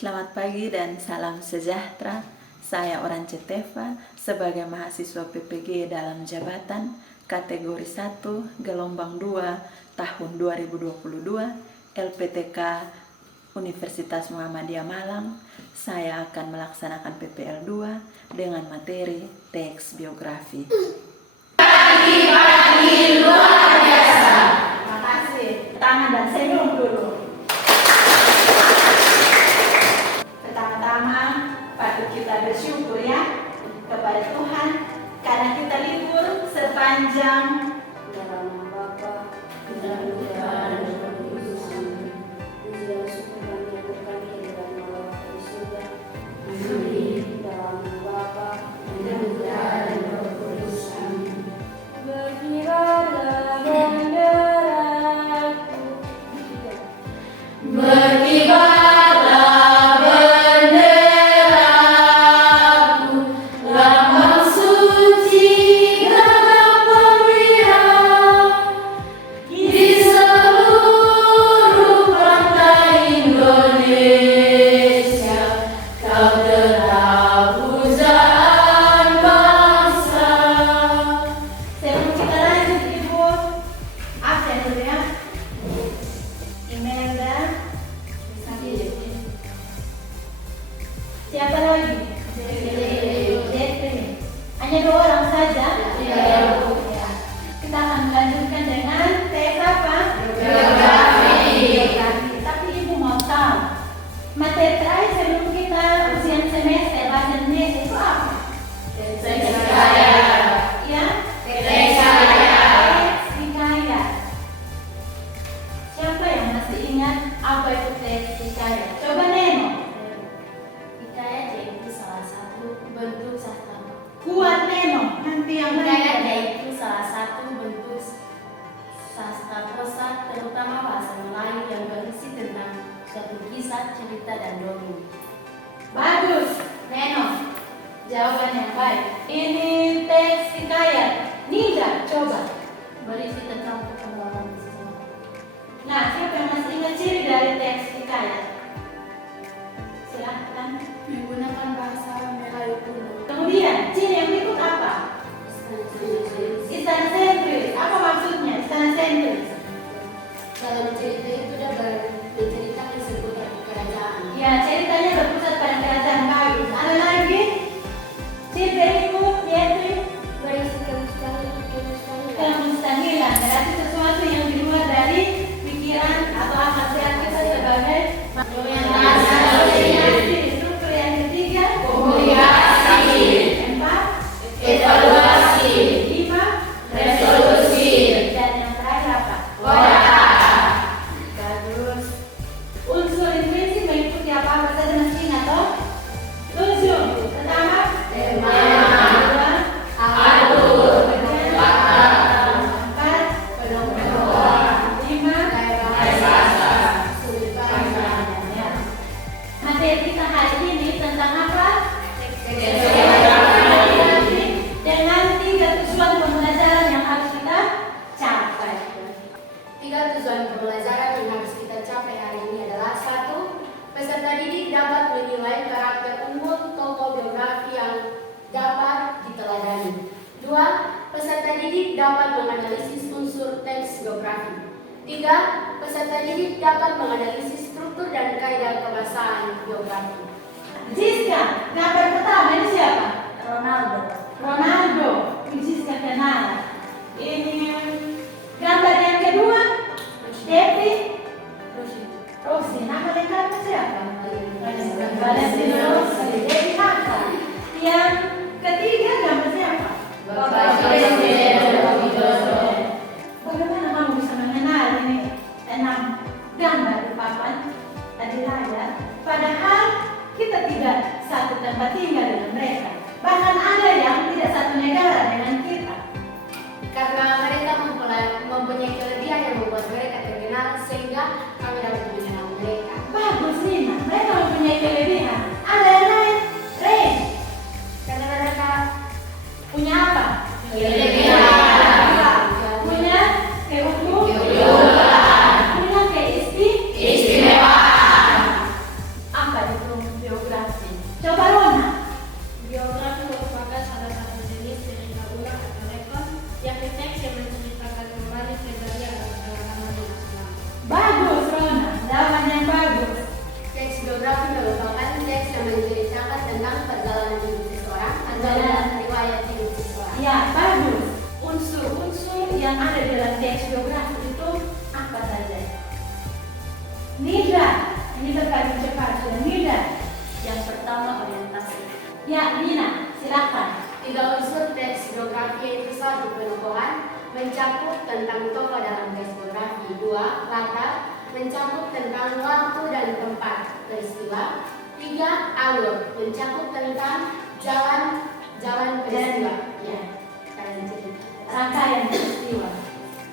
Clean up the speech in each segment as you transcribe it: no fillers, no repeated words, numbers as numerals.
Selamat pagi dan salam sejahtera. Saya Orance Teva sebagai mahasiswa PPG dalam jabatan kategori 1 gelombang 2 tahun 2022 LPTK Universitas Muhammadiyah Malang. Saya akan melaksanakan PPL 2 dengan materi teks biografi. Pagi-pagi luar biasa. Terima kasih. Tangan dan senyum dulu. Patut kita bersyukur ya kepada Tuhan karena kita libur sepanjang dalam Bapa dan Putra dan Roh Kudus. Pujilah syukur dan nyata kami dalam Allah di surga. Amin. Dalam Bapa dan Putra dan Roh Kudus. Amin. Berkibarlah benderaku. Berkibar. Siapa lagi? Hanya 2 orang saja? Ya. Kita akan melanjutkan dengan teks apa? Biografi. Tapi Ibu mau tahu, materi terakhir sebelum kita ujian semester bahasa Indonesia itu apa? Teks hikayat. Ya? Teks hikayat. Siapa yang masih ingat apa itu teks hikayat? Coba Neno. Bentuk sastra. Kuat Neno, nanti yang Hikayat yaitu salah satu bentuk sastra prosa, terutama bahasa Melayu yang berisi tentang suatu kisah, cerita, dan dongeng. Bagus, Neno. Jawaban yang baik. Ini teks hikayat. Nida, coba. Berisi tentang perkembangan seseorang. Nah, siapa yang masih ingat ciri dari teks hikayat? Silahkan. Menggunakan bahasa Melayu kuno. Kemudian, ciri yang berikut apa? Istana sentris. Apa maksudnya istana sentris? Dalam cerita itu dapat menceritakan seputar kerajaan. Ya, ceritanya berpusat pada kerajaan. Bagus. Ada lagi? Ciri berikut yaitu Berisi kemustahilan. Berarti sesuatu yang di luar dari pikiran atau akal sehat kita sebagai struktur yang ketiga komunikasi. 4 evaluasi. 5 resolusi. Dan yang terakhir apa? Otak. Bagus. Unsur intrinsik meliputi apa saja masih ingat toh? 7. Pertama, tema. 2, alur. 4, penutup. 5, bahasa. Materi kita hari ini tentang apa? Dengan 3 tujuan pembelajaran yang harus kita capai. 3 tujuan pembelajaran yang harus kita capai hari ini adalah: 1. Peserta didik dapat menilai karakter umum tokoh biografi yang dapat diteladani. 2. Peserta didik dapat menganalisis unsur teks biografi. 3. Peserta didik dapat menganalisis struktur dan kaidah kebahasaan biografi. Jiska, gambar pertama ini siapa? Ronaldo. Jiska kenal. Ini gambar yang kedua, Devi. Rosi. Nama lengkapnya siapa? Valentino Rossi. Devi Haka. Yang ketiga gambar siapa? Bapak Presiden Joko Widodo. Bagaimana kamu bisa mengenal ini 6 gambar di papan tadi layar? Padahal kita tidak satu tempat tinggal dengan mereka. Bahkan ada yang tidak satu negara dengan kita. Karena mereka mempunyai kelebihan yang membuat mereka terkenal, sehingga kami dapat mengenal mereka. Bagus Nina, mereka mempunyai kelebihan. Ada yang lain? Ray. Karena mereka Punya apa? kelebihan. Punya keuntungan. Punya keistimewaan. Apa itu? ada di dalam teks geografi itu apa saja? Nida, ini berkali cepat. Nida. Yang pertama orientasi. Ya, Nina, silakan. 3 unsur teks geografi itu 1. Penokohan, mencakup tentang tokoh dalam teks geografi. 2. Latar, mencakup tentang waktu dan tempat peristiwa. 3. Alur, mencakup tentang jalan peristiwa. Ya, kalian cerita. Rangkaian peristiwa.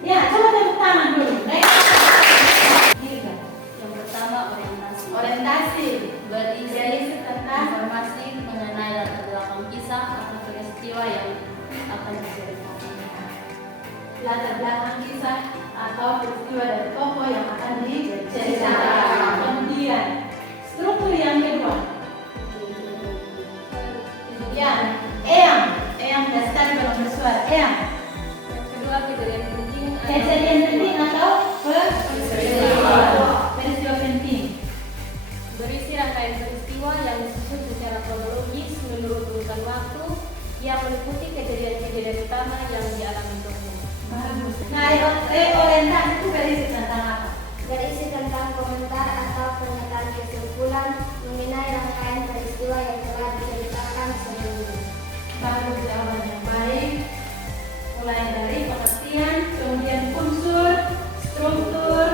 Ya, coba tepuk tangan dulu. Nida. Yang pertama orientasi. Orientasi. Berisi tentang informasi mengenai latar belakang kisah atau peristiwa yang akan diceritakan. Latar belakang kisah atau peristiwa dari tokoh yang akan diceritakan. Kemudian struktur yang kedua. Ya, Eyang dari tadi belum bersuara. Eyang. Yang kedua kejadian penting. Kejadian penting atau peristiwa penting. Berisi rangkaian peristiwa yang disusun secara kronologis menurut urutan waktu yang meliputi kejadian-kejadian utama yang dialami tokoh. Bagus. Nah, orientasi itu berisi tentang apa? Berisi tentang komentar atau pernyataan kesimpulan mengenai rangkaian peristiwa yang telah diceritakan sebelumnya. Bagus, jawaban yang baik. Mulai dari pengertian, kemudian unsur, struktur,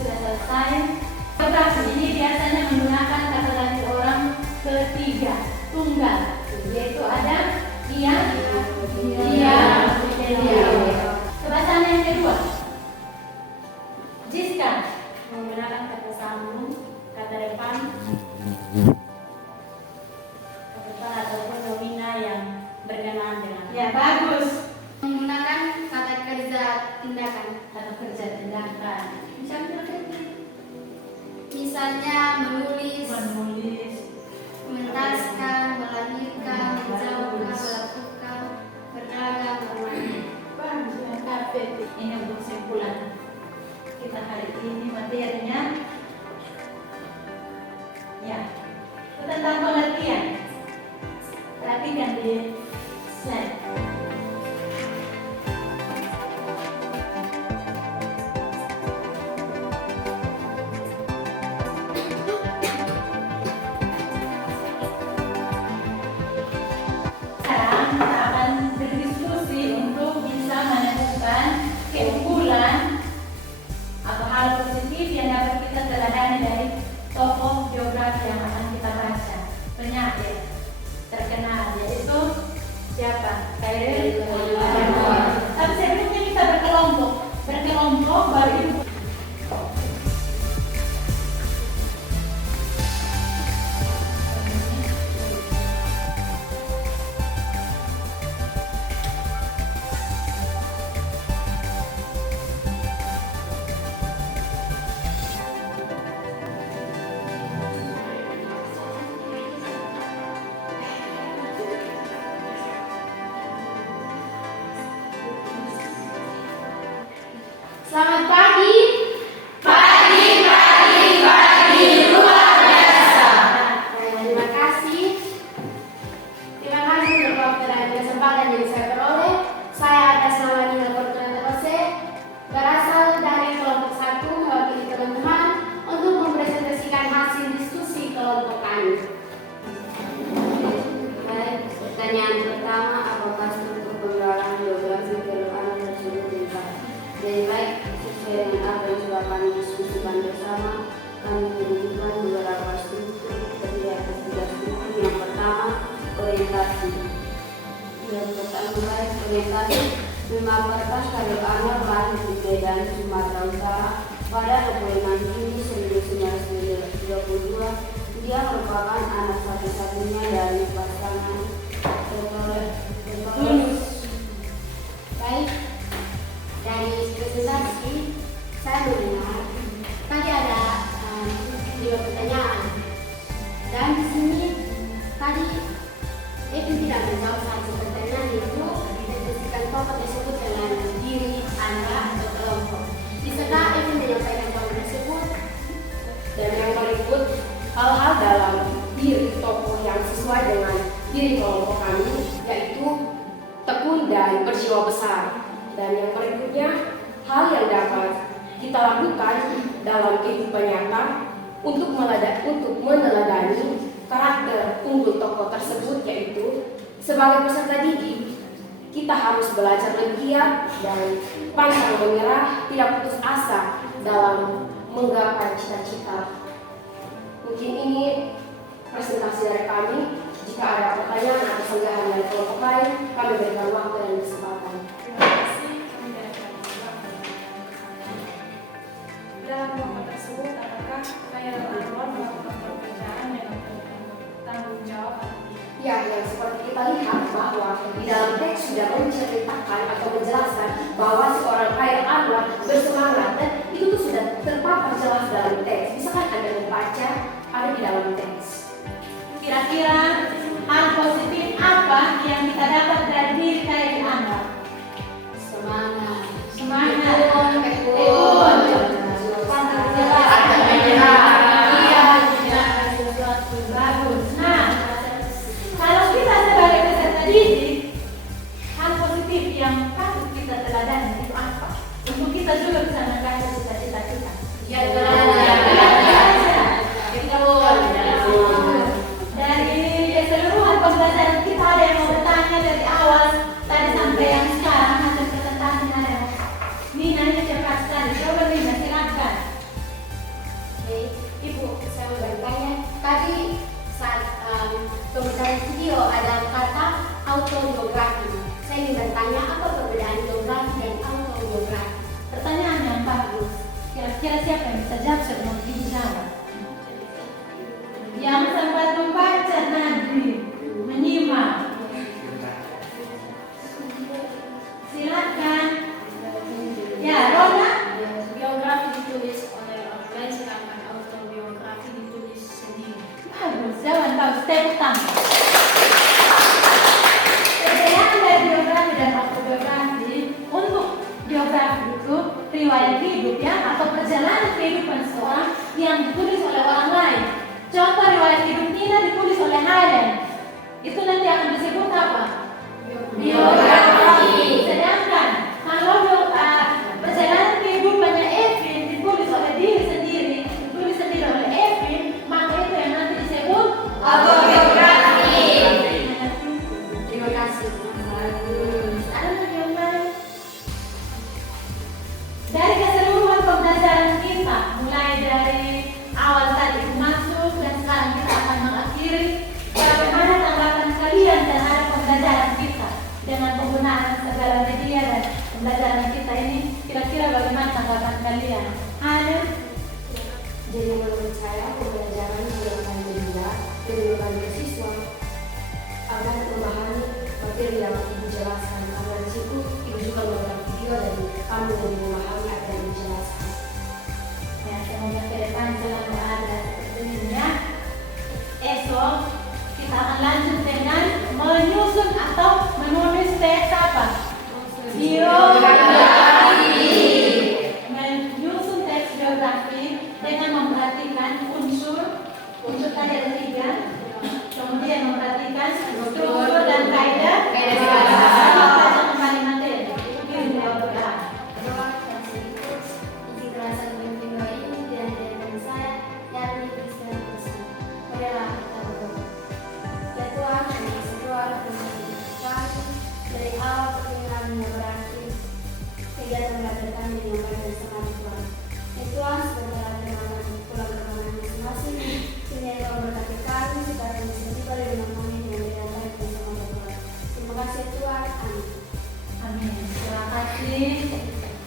sudah selesai. Geografi ini biasanya menggunakan kata ganti orang ketiga, tunggal, yaitu ada dia. Kebacaan yang kedua, Jiska. Menggunakan kata sambung, kata depan ataupun nomina yang berkenaan dengan. Ya, bagus. Menggunakan kata kerja tindakan. Kata kerja tindakan. Misalnya menulis, mentaskan, melahirkan, menjauhkan, melakukan, berdagang, bermain. Bagus, kafe. Ini untuk kesimpulan kita hari ini materinya. Ya, itu tentang pengertian. Perhatikan di slide. Sekarang kita akan berdiskusi untuk bisa menemukan keunggulan atau hal positif yang dapat kita teladani dari tokoh geografi yang akan kita baca. Penyakit terkenal yaitu siapa? Khairil Anwar. Tapi sebelumnya kita berkelompok baru itu. Selamat pagi. Luar biasa. Terima kasih. Terima kasih untuk waktu dan kesempatan yang saya peroleh. Saya atas nama Nina Fortunata Rose, berasal dari kelompok 1 mewakili teman-teman untuk mempresentasikan hasil diskusi kelompok kami. Baik, pertanyaan pertama, apakah struktur pembahasan geografi kedepan tersebut lebih baik sesuai dengan apa yang sudah kami diskusikan bersama? Kami menemukan beberapa struktur terdiri atas 3 struktur. Yang pertama, orientasi. Yang pertama, baik orientasi memaparkan Khairil Anwar lahir di Medan, Sumatera Utara pada 26 Juni 1932. Dia merupakan anak satu-satunya dari pasangan Baik, dari presentasi saya mendengar tadi ada 2 pertanyaan, dan di sini tadi itu tidak menjawab satu pertanyaan, yaitu mendeskripsikan tokoh tersebut dengan diri Anda atau kelompok. Bisakah itu menyampaikan tokoh tersebut Dan yang berikut hal-hal dalam diri tokoh yang sesuai dengan diri kelompok kami, yaitu tekun dan berjiwa besar. Dan yang berikut selanjutnya, hal yang dapat kita lakukan dalam kehidupan nyata untuk meneladani karakter unggul tokoh tersebut, yaitu sebagai peserta didik, kita harus belajar lebih giat dan pantang menyerah, tidak putus asa dalam menggapai cita-cita. Mungkin ini presentasi dari kami. Jika ada pertanyaan atau sanggahan dari kelompok lain, kami berikan waktu dan kesempatan. Terima kasih. Dalam kelompok tersebut, apakah Khairul Anwar melakukan pekerjaan dengan tanggung jawab? Ya, yang seperti kita lihat bahwa di dalam teks sudah menceritakan atau menjelaskan bahwa seorang Khairul Anwar bersemangat, dan itu tuh sudah terpapar jelas dalam teks. Misalkan Anda membaca, ada di dalam teks. Kira-kira hal positif apa yang kita dapat dari diri Khairul Anwar? Semangat. Semangat. Tekun. Bagus. Nah, kalau kita sebagai peserta didik, hal positif yang patut kita teladani itu apa? Untuk kita juga bisa menggapai cita-cita kita. Dari keseluruhan pembelajaran kita, ada yang mau bertanya dari awal tadi sampai yang sekarang, hasil presentasi ada yang Nina ini cepat sekali. Coba Nina, silakan. Oke, Ibu, saya mau bertanya. Tadi saat pembelajaran video ada kata autobiografi. Saya ingin bertanya, apa perbedaan biografi dan autobiografi? Pertanyaan yang bagus. Kira-kira siapa yang bisa jawab sebelum dijawab? Yang sempat membaca tadi, menyimak. Silakan. Ya, Rona. Biografi ditulis oleh orang lain, sedangkan autobiografi ditulis sendiri. Bagus, jangan tahu step tangan. Perbedaan dari biografi dan autobiografi, untuk biografi itu riwayat hidup ya, atau perjalanan kehidupan seorang yang ditulis oleh orang lain. Contoh riwayat hidup Nina ditulis oleh Helen. Itu nanti akan disebut apa? Biografi. Sedangkan kalau perjalanan kehidupannya Evin ditulis oleh diri sendiri, ditulis sendiri oleh Evin, maka itu yang nanti disebut autobiografi. Terima kasih. Bagus. Ada lagi yang lain? Dari keseluruhan pembelajaran kita, mulai dari awal tadi masuk dan sekarang kita akan mengakhiri, bagaimana tanggapan kalian terhadap pembelajaran kita dengan penggunaan segala media dan pembelajaran kita ini? Kira-kira bagaimana tanggapan kalian? Ada? Jadi menurut saya pembelajaran menggunakan media lebih membantu siswa agar memahami materi yang ibu jelaskan. Karena di situ ibu juga membuat video dan kami lebih memahami apa yang dijelaskan. Ya, semoga ke depan selalu ada seperti ini ya. Esok kita akan lanjut dengan menyusun atau menulis teks apa? Biografi. Menyusun teks biografi dengan memperhatikan unsur tadi ada 3, kemudian memperhatikan struktur dan kaidah. Baca kembali materi. Itu biografi. Dari awal perjalanan berakhir, kegiatan belajar kami dengan baik dan semangat Tuhan. Ya Tuhan, sebentar teman-teman pulang ke rumah masing-masing, sehingga Engkau berkati kami, supaya kami bisa tiba di rumah kami dengan baik dan semangat Tuhan. Terima kasih Tuhan, amin. Amin. Terima kasih.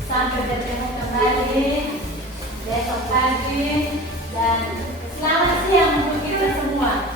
Sampai bertemu kembali besok pagi dan selamat siang untuk kita semua.